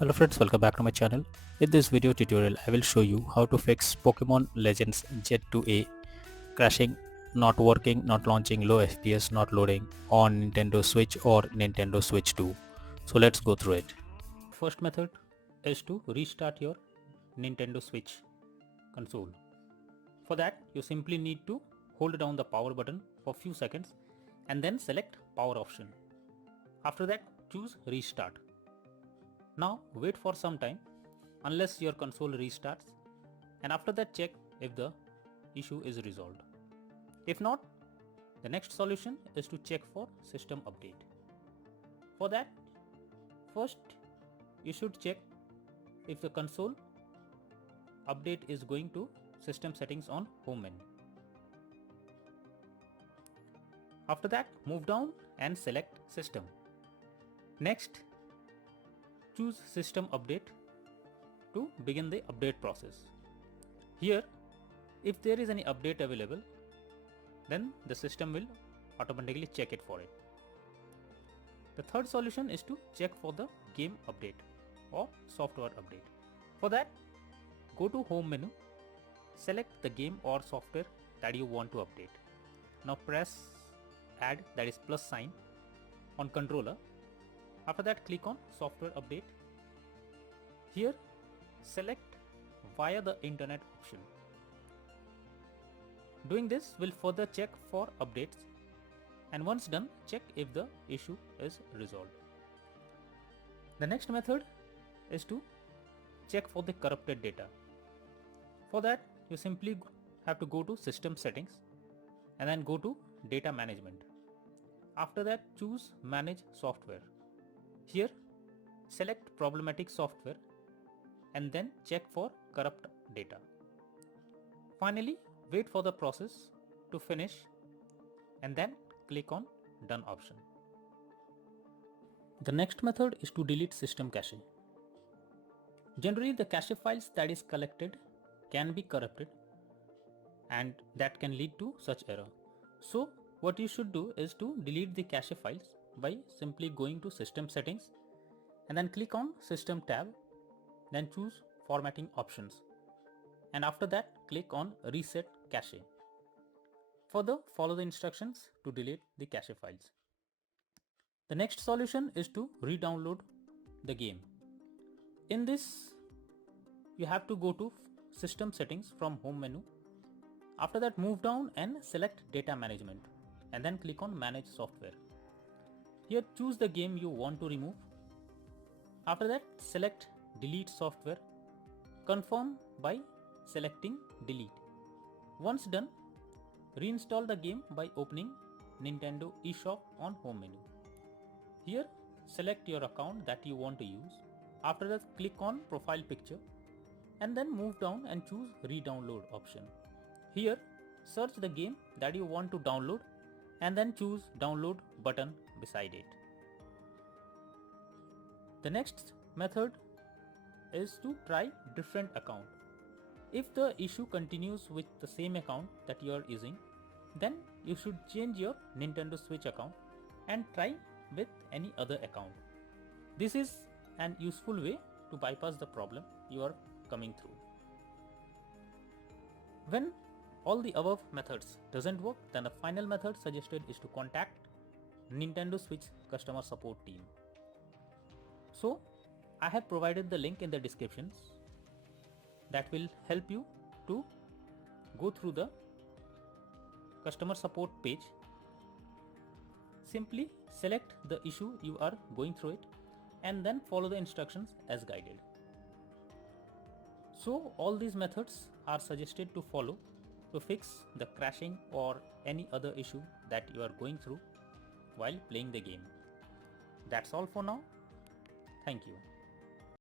Hello friends, welcome back to my channel. In this video tutorial, I will show you how to fix Pokemon Legends Jet2A crashing, not working, not launching, low FPS, not loading on Nintendo Switch or Nintendo Switch 2. So let's go through it. First method is to restart your Nintendo Switch console. For that, you simply need to hold down the power button for few seconds and then select power option. After that, choose restart. Now wait for some time unless your console restarts, and after that check if the issue is resolved. If not, the next solution is to check for system update. For that, first you should check if the console update is going to system settings on home menu. After that, move down and select system. Next, choose system update to begin the update process. Here, if there is any update available, then the system will automatically check it for it. The third solution is to check for the game update or software update. For that, go to home menu, select the game or software that you want to update. Now press add, that is plus sign, on controller. After that, click on software update. Here, select via the internet option. Doing this will further check for updates, and once done, check if the issue is resolved. The next method is to check for the corrupted data. For that, you simply have to go to system settings and then go to data management. After that, choose manage software. Here, select problematic software and then check for corrupt data. Finally, wait for the process to finish and then click on done option. The next method is to delete system cache. Generally, the cache files that is collected can be corrupted and that can lead to such error. So what you should do is to delete the cache files by simply going to system settings and then click on system tab, then choose formatting options, and after that click on reset cache. Further, follow the instructions to delete the cache files. The next solution is to re-download the game. In this, you have to go to system settings from home menu. After that, move down and select data management and then click on manage software. Here, choose the game you want to remove. After that, select delete software. Confirm by selecting delete. Once done, reinstall the game by opening Nintendo eShop on home menu. Here, select your account that you want to use. After that, click on profile picture and then move down and choose re-download option. Here, search the game that you want to download and then choose download button beside it. The next method is to try different account. If the issue continues with the same account that you are using, then you should change your Nintendo Switch account and try with any other account. This is an useful way to bypass the problem you are coming through. When all the above methods doesn't work, then the final method suggested is to contact Nintendo Switch customer support team. So I have provided the link in the descriptions that will help you to go through the customer support page. Simply select the issue you are going through it and then follow the instructions as guided. So all these methods are suggested to follow to fix the crashing or any other issue that you are going through while playing the game. That's all for now. Thank you.